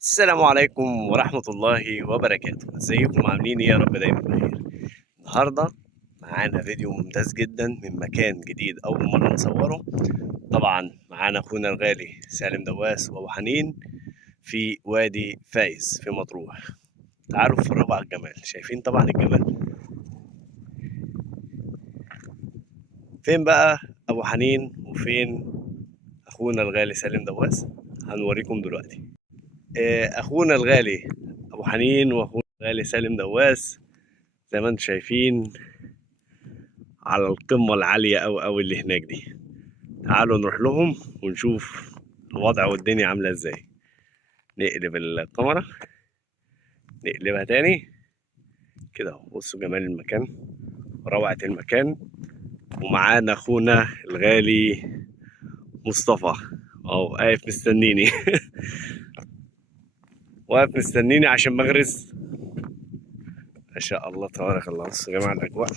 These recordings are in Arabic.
السلام عليكم ورحمة الله وبركاته. ازيكم عاملين ايه؟ يا رب دايما بخير. النهاردة معانا فيديو ممتاز جدا من مكان جديد أول مرة نصوره. طبعا معانا أخونا الغالي سالم دواس وأبو حنين في وادي فايز في مطروح. تعالوا اتفرجوا على الجمال. شايفين طبعا الجمال. فين بقى أبو حنين وفين أخونا الغالي سالم دواس؟ هنوريكم دلوقتي. أخونا الغالي أبو حنين وأخونا الغالي سالم دواس زي ما انتم شايفين على القمة العالية أوي اللي هناك دي. تعالوا نروح لهم ونشوف الوضع والدنيا عاملة ازاي. نقلب الكاميرا، نقلبها تاني كده اهو. بصوا جمال المكان، روعة المكان. ومعانا اخونا الغالي مصطفى اهو واقف مستنيني واقف مستنيني عشان مغرز. ما شاء الله تبارك الله. بصوا يا جماعة الأجواء.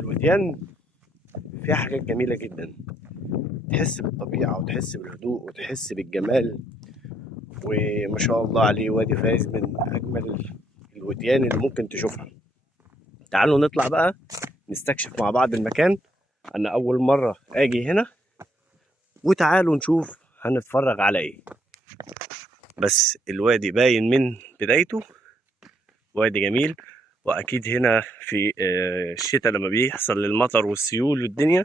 الوديان فيها حاجات جميلة جدا، تحس بالطبيعة وتحس بالهدوء وتحس بالجمال. وما شاء الله عليه وادي فايز من أجمل الوديان اللي ممكن تشوفها. تعالوا نطلع بقى نستكشف مع بعض المكان. أنا أول مرة أجي هنا، وتعالوا نشوف هنتفرج على إيه. بس الوادي باين من بدايته وادي جميل. وأكيد هنا في الشتاء لما بيحصل المطر والسيول والدنيا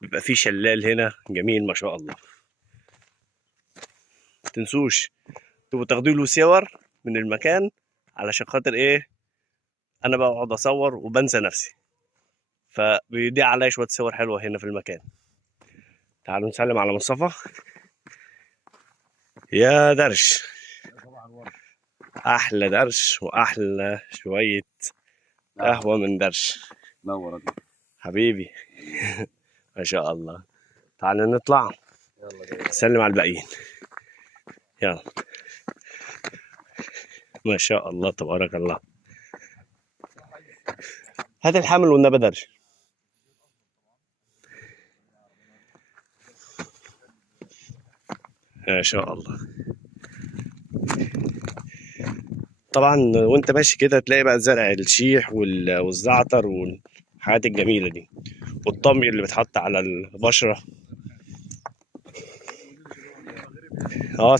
بيبقى في شلال هنا جميل ما شاء الله. متنسوش تبقوا تاخدوا له صور من المكان، علشان خاطر إيه؟ أنا بقعد أصور وبنسى نفسي، فبيضيع عليا شوية صور حلوة هنا في المكان. تعالوا نسلم على مصطفى. يا درش، أحلى درش وأحلى شوية قهوة من درش. نور حبيبي ما شاء الله. تعالوا نطلع نسلم على الباقيين. يلا. ما شاء الله تبارك الله. هات الحمل والنبي درش. ما شاء الله. طبعا وانت ماشي كده تلاقي بقى زرع الشيح والزعتر والحاجات الجميلة دي، والطمي اللي بتحط على البشرة.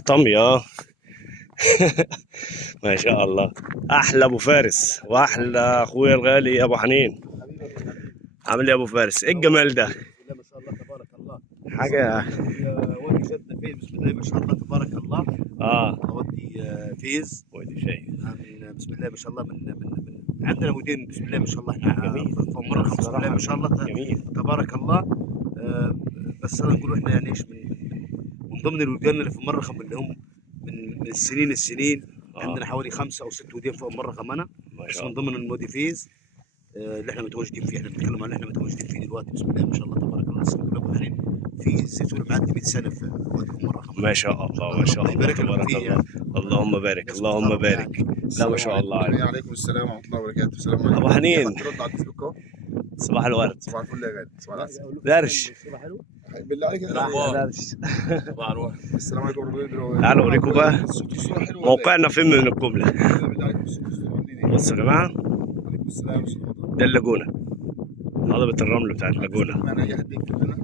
طمي ما شاء الله. احلى ابو فارس واحلى اخويا الغالي ابو حنين. عامل ايه يا ابو فارس؟ ايه الجمال ده؟ ما شاء الله تبارك الله. حاجه. وادي جدة فيه بسم الله ما شاء الله تبارك الله. وادي فيز. وادي فايز. بسم الله ما شاء الله من عندنا ودين بسم الله ما شاء الله. احنا جميل. فوق مرة بسم الله ما شاء الله جميل. تبارك الله. بس انا نقول احنا يعني ايش من ضمن الوديان اللي في مرخم اللي هم من السنين. عندنا حوالي 5 أو 6 وديان فوق مرخم انا. بس من ضمن الودي فيز اللي احنا متواجدين فيه. احنا بنتكلم عن اللي احنا متواجدين فيه دلوقتي بسم الله ما شاء الله تبارك الله. لسه ابو حنين في الزيتون معدي 100 سنه في وادي ام الرخم. ما شاء الله ما شاء الله يبارك تبارك فيه الله. يعني. اللهم بارك اللهم بارك. لا ما شاء الله عليك. وعليكم السلام ورحمه الله وبركاته. السلام عليكم ابو حنين. ترد على الفيسبوك اهو. صباح الورد. صباح الفل يا غالي. صباح العسل. درش. بالله عليك درش. صباح الورد. السلام عليكم ورحمه الله. تعالوا اوريكم بقى موقعنا فين من القبله. بالله عليكم بصوا يا جماعه، وعليكم السلام ورحمه الله. ده اللاجونه، هضبة الرمل بتاعت اللاجونه. معنا اي حد يكتب لنا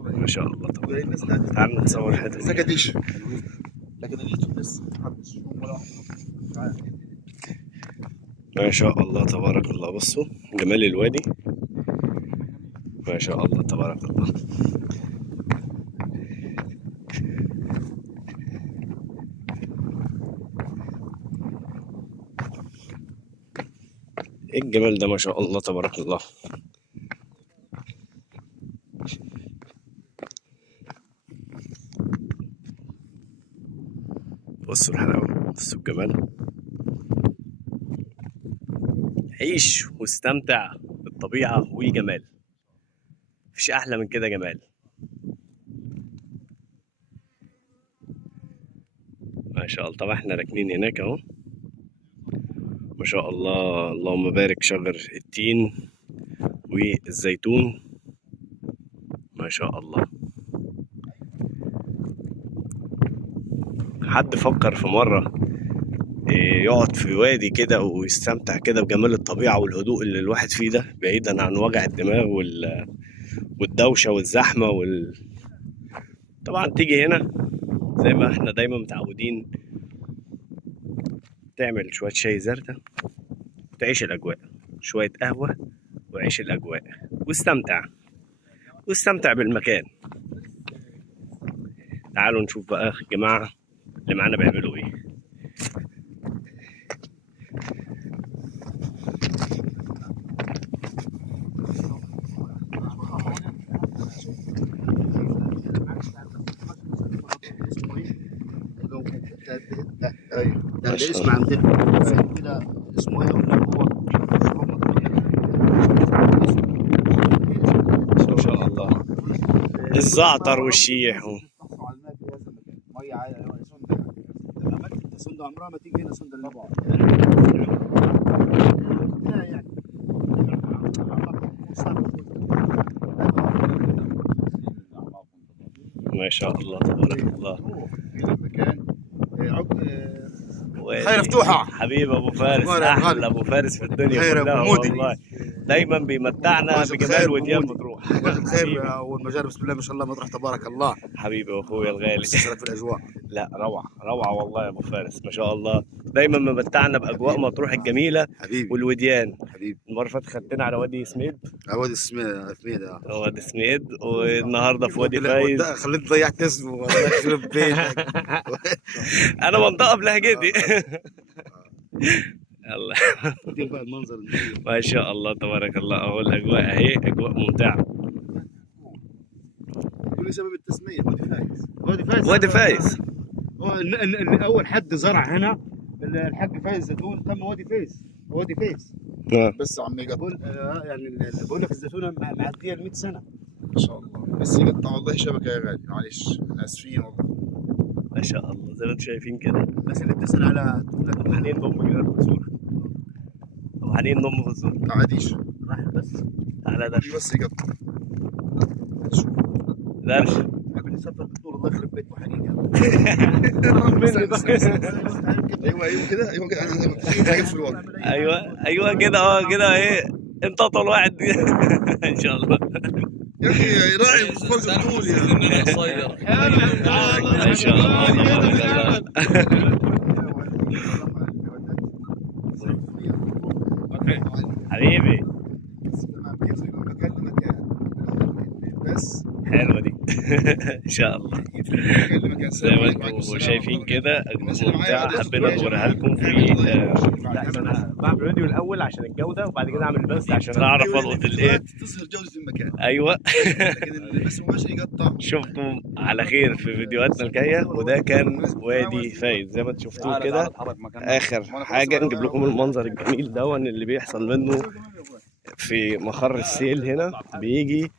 ما شاء الله طبعا. تعالوا نتصور حته. سكتيش لكن اليوتيوب لسه محدش ولا واحد. ما شاء الله تبارك الله. بصوا جمال الوادي ما شاء الله تبارك الله. ايه الجمال ده ما شاء الله تبارك الله. بصوا الحلاوة، بصوا الجمال. عيش واستمتع بالطبيعة والجمال، مفيش أحلى من كده جمال. ما شاء الله. طبعا احنا راكنين هناك اهو. ما شاء الله اللهم بارك. شجر التين والزيتون ما شاء الله. حد فكر في مرة يقعد في وادي كده ويستمتع كده بجمال الطبيعة والهدوء اللي الواحد فيه ده، بعيدا عن وجع الدماغ والدوشة والزحمة طبعا تيجي هنا زي ما احنا دايما متعودين، تعمل شوية شاي زردة وتعيش الأجواء، شوية قهوة وعيش الأجواء واستمتع بالمكان. تعالوا نشوف بقى الجماعة اللي معانا بيعملوا ايه. ده اسم عندنا كده اسمه ايه؟ قلنا هو ما شاء الله الزعتر والشيح ميه عاليه اماكن سنده عمرها ما تيجي هنا سنده طبعا يعني ما شاء الله تبارك الله. خير مفتوحه حبيب ابو فارس، غالي. احلى ابو فارس في الدنيا خير كلها أبو مودي. والله، دايما بيمتعنا مساء بجمال الخير وديان أبو مودي. مطروح. مساء الخير والمجال بسم الله ما شاء الله مطرح تبارك الله. حبيبي واخويا الغالي. استشرت في الاجواء. لا روعه والله يا ابو فارس ما شاء الله، دايما ممتعنا باجواء مطروح الجميله حبيبي والوديان. حبيبي المره اللي فاتت خدتنا على وادي سميد، وادي سميد وادي سميد، والنهارده في وادي فايز. خليت ضيعت اسمه والله يخرب بيتك. انا منطقه بلهجتي. الله دي بقى المنظر ما شاء الله تبارك الله. اهو الاجواء اهي اجواء ممتعه. قول لي سبب التسميه وادي فايز. وادي فايز هو اول حد زرع هنا الحاج فايز زيتون تم وادي فايز. بس عم يقطع بقول يعني بقول لك الزيتونه معديه ال 100 سنه ما شاء الله، بس يقطع والله شبكه يا غالي، معلش احنا اسفين والله. ما شاء الله زي ما انتم شايفين كده. الناس اللي بتسال على حنين ضم كده في الصوره، حنين ضم في الصوره. عاديش راح بس على درش بس يقطع. شوف درش قبل يسافر بالطول الله يخرب بيته حنين يا ايوه كده انا واقف في الوضع. ايوه كده كده ايه انت اطول واحد. ان شاء الله يا اخي راعي فرز الطول يعني قصير. ما شاء الله تبارك الله. حبيبي بس حلوه دي. ان شاء الله زي ما انتم شايفين كده ممتعه، حبينا نوريها لكم في لا انا بعمل فيديو الاول عشان الجوده وبعد كده اعمل بس عشان اعرف القط الايه. تظهر جوده المكان، ايوه. لكن بس مباشر يقطع. شوفكم على خير في فيديوهاتنا الجايه. وده كان وادي فايز زي ما انتم شفتوه كده. اخر حاجه نجيب لكم المنظر الجميل ده اللي بيحصل منه في مخر السيل. هنا بيجي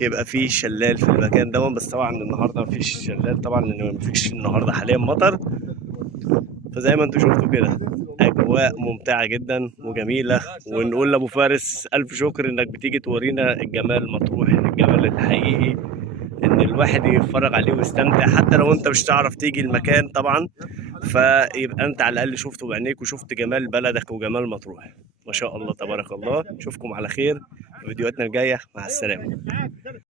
يبقى فيه شلال في المكان ده، بس طبعا النهارده مفيش شلال طبعا لان مفيش النهارده حاليا مطر. فزي ما انتم شفتوا كده اجواء ممتعه جدا وجميله. ونقول لابو فارس الف شكر انك بتيجي تورينا الجمال مطروح، الجمال الحقيقي ان الواحد يتفرج عليه ويستمتع، حتى لو انت مش تعرف تيجي المكان طبعا، فيبقى انت على الاقل شفته بعينيك وشفت جمال بلدك وجمال مطروح. ما شاء الله تبارك الله. نشوفكم على خير في فيديوهاتنا الجايه. مع السلامه.